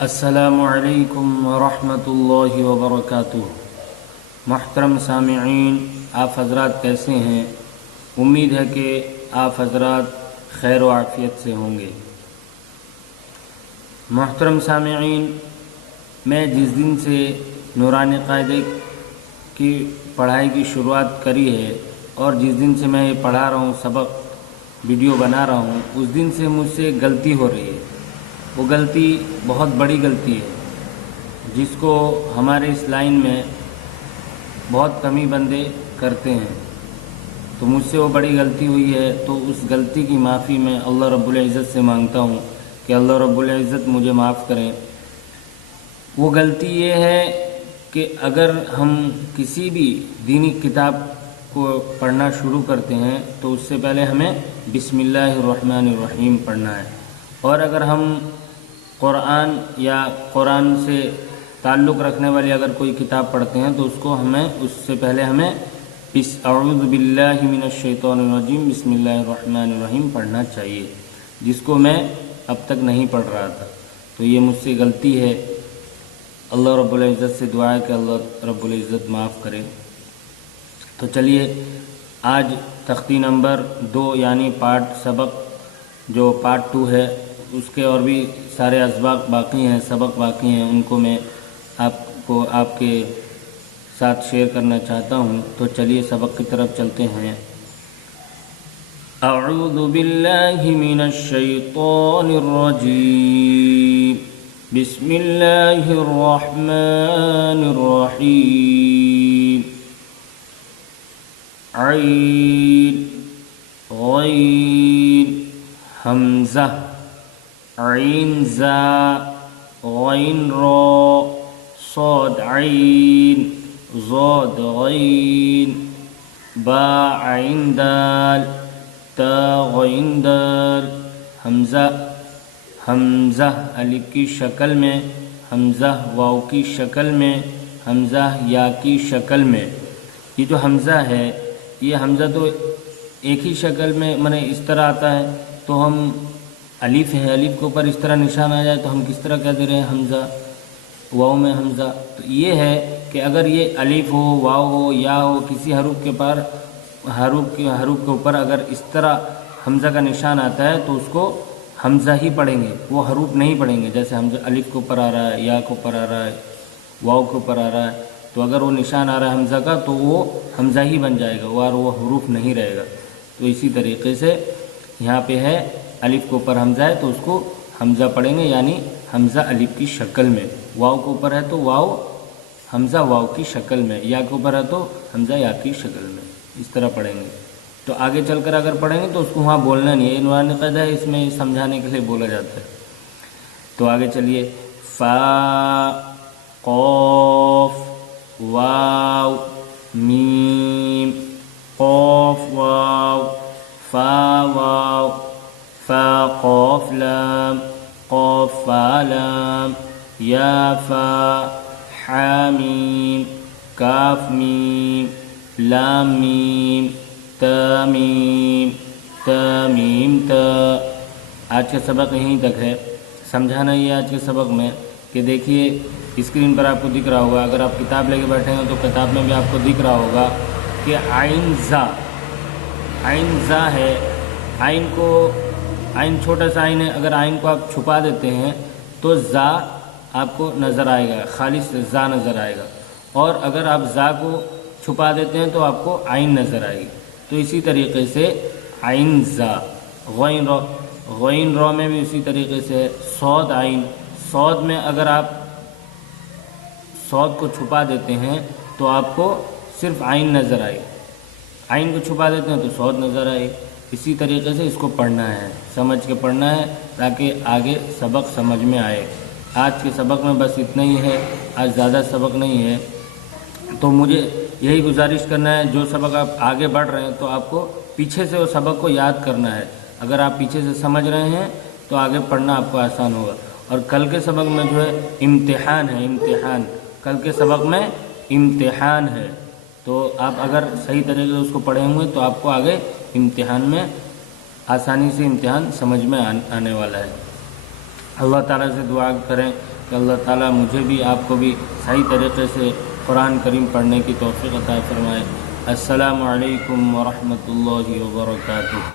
السلام علیکم ورحمۃ اللہ وبرکاتہ۔ محترم سامعین، آپ حضرات کیسے ہیں؟ امید ہے کہ آپ حضرات خیر و عافیت سے ہوں گے۔ محترم سامعین، میں جس دن سے نورانی قاعدے کی پڑھائی کی شروعات کری ہے اور جس دن سے میں یہ پڑھا رہا ہوں، سبق ویڈیو بنا رہا ہوں، اس دن سے مجھ سے غلطی ہو رہی ہے۔ وہ غلطی بہت بڑی غلطی ہے جس کو ہمارے اس لائن میں بہت کم ہی بندے کرتے ہیں، تو مجھ سے وہ بڑی غلطی ہوئی ہے۔ تو اس غلطی کی معافی میں اللہ رب العزت سے مانگتا ہوں کہ اللہ رب العزت مجھے معاف کریں۔ وہ غلطی یہ ہے کہ اگر ہم کسی بھی دینی کتاب کو پڑھنا شروع کرتے ہیں تو اس سے پہلے ہمیں بسم اللہ الرحمن الرحیم پڑھنا ہے، اور اگر ہم قرآن یا قرآن سے تعلق رکھنے والی اگر کوئی کتاب پڑھتے ہیں تو اس سے پہلے ہمیں اعوذ باللہ من الشیطان الرجیم بسم اللہ الرحمن الرحیم پڑھنا چاہیے، جس کو میں اب تک نہیں پڑھ رہا تھا۔ تو یہ مجھ سے غلطی ہے۔ اللہ رب العزت سے دعا ہے کہ اللہ رب العزت معاف کرے۔ تو چلیے آج تختی نمبر 2 یعنی سبق جو پارٹ 2 ہے، اس کے اور بھی سارے اسباق باقی ہیں، سبق باقی ہیں، ان کو میں آپ کے ساتھ شیئر کرنا چاہتا ہوں۔ تو چلیے سبق کی طرف چلتے ہیں۔ اعوذ باللہ من الشیطان الرجیم، بسم اللہ الرحمن الرحیم۔ عین غین حمزہ، عین زا، غین را، صاد عین، ضاد غین، با عین دال، تا غین دال، حمزہ الف کی شکل میں، حمزہ واو کی شکل میں، حمزہ یا کی شکل میں۔ یہ جو حمزہ ہے، یہ حمزہ تو ایک ہی شکل میں اس طرح آتا ہے، تو ہم الف ہے، الف کے اوپر اس طرح نشان آ جائے تو ہم کس طرح کہہ دے رہے ہیں حمزہ، واو میں حمزہ۔ تو یہ ہے کہ اگر یہ الف ہو، واو ہو، یا ہو، کسی حروف کے اوپر اگر اس طرح حمزہ کا نشان آتا ہے تو اس کو حمزہ ہی پڑھیں گے، وہ حروف نہیں پڑھیں گے۔ جیسے حمزہ الف کے اوپر آ رہا ہے، یا کے اوپر آ رہا ہے، واو کے اوپر آ رہا ہے، تو اگر وہ نشان آ رہا ہے حمزہ کا تو وہ حمزہ ہی بن جائے گا، اور وہ حروف نہیں رہے گا۔ تو اسی طریقے سے یہاں پہ ہے الف کے اوپر حمزہ ہے تو اس کو حمزہ پڑھیں گے، یعنی حمزہ الف کی شکل میں۔ واو کے اوپر ہے تو واو حمزہ واو کی شکل میں، یا کے اوپر ہے تو حمزہ یا کی شکل میں، اس طرح پڑھیں گے۔ تو آگے چل کر اگر پڑھیں گے تو اس کو وہاں بولنا نہیں ہے، یہ نورانی قاعدہ ہے، اس میں سمجھانے کے لیے بولا جاتا ہے۔ تو آگے چلیے، فا، قاف، واو، میم، قاف واو، فا واو، فا قاف لام، قاف فا لام، یا فا، حا میم، کاف میم، لام میم، تا میم، تا میم تا۔ آج کا سبق یہیں تک ہے۔ سمجھانا یہ آج کے سبق میں کہ دیکھیے اسکرین پر آپ کو دکھ رہا ہوگا، اگر آپ کتاب لے کے بیٹھے ہیں تو کتاب میں بھی آپ کو دکھ رہا ہوگا کہ عین زا ہے۔ عین چھوٹا سا عین ہے، اگر عین کو آپ چھپا دیتے ہیں تو زا آپ کو نظر آئے گا، خالص زا نظر آئے گا، اور اگر آپ زا کو چھپا دیتے ہیں تو آپ کو عین نظر آئے گی۔ تو اسی طریقے سے عین زا، غین رو میں بھی اسی طریقے سے صاد عین، صاد میں اگر آپ صاد کو چھپا دیتے ہیں تو آپ کو صرف عین نظر آئے، عین کو چھپا دیتے ہیں تو صاد نظر آئے۔ اسی طریقے سے اس کو پڑھنا ہے، سمجھ کے پڑھنا ہے تاکہ آگے سبق سمجھ میں آئے۔ آج کے سبق میں بس اتنا ہی ہے، آج زیادہ سبق نہیں ہے۔ تو مجھے یہی گزارش کرنا ہے، جو سبق آپ آگے بڑھ رہے ہیں تو آپ کو پیچھے سے وہ سبق کو یاد کرنا ہے۔ اگر آپ پیچھے سے سمجھ رہے ہیں تو آگے پڑھنا آپ کو آسان ہوگا۔ اور کل کے سبق میں جو ہے امتحان ہے، امتحان کل کے سبق میں امتحان ہے، تو آپ اگر صحیح طریقے سے اس کو پڑھے ہوئے تو آپ کو آگے امتحان میں آسانی سے امتحان سمجھ میں آنے والا ہے۔ اللہ تعالیٰ سے دعا کریں کہ اللہ تعالیٰ مجھے بھی آپ کو بھی صحیح طریقے سے قرآن کریم پڑھنے کی توفیق عطا فرمائے۔ السلام علیکم ورحمۃ اللہ وبرکاتہ۔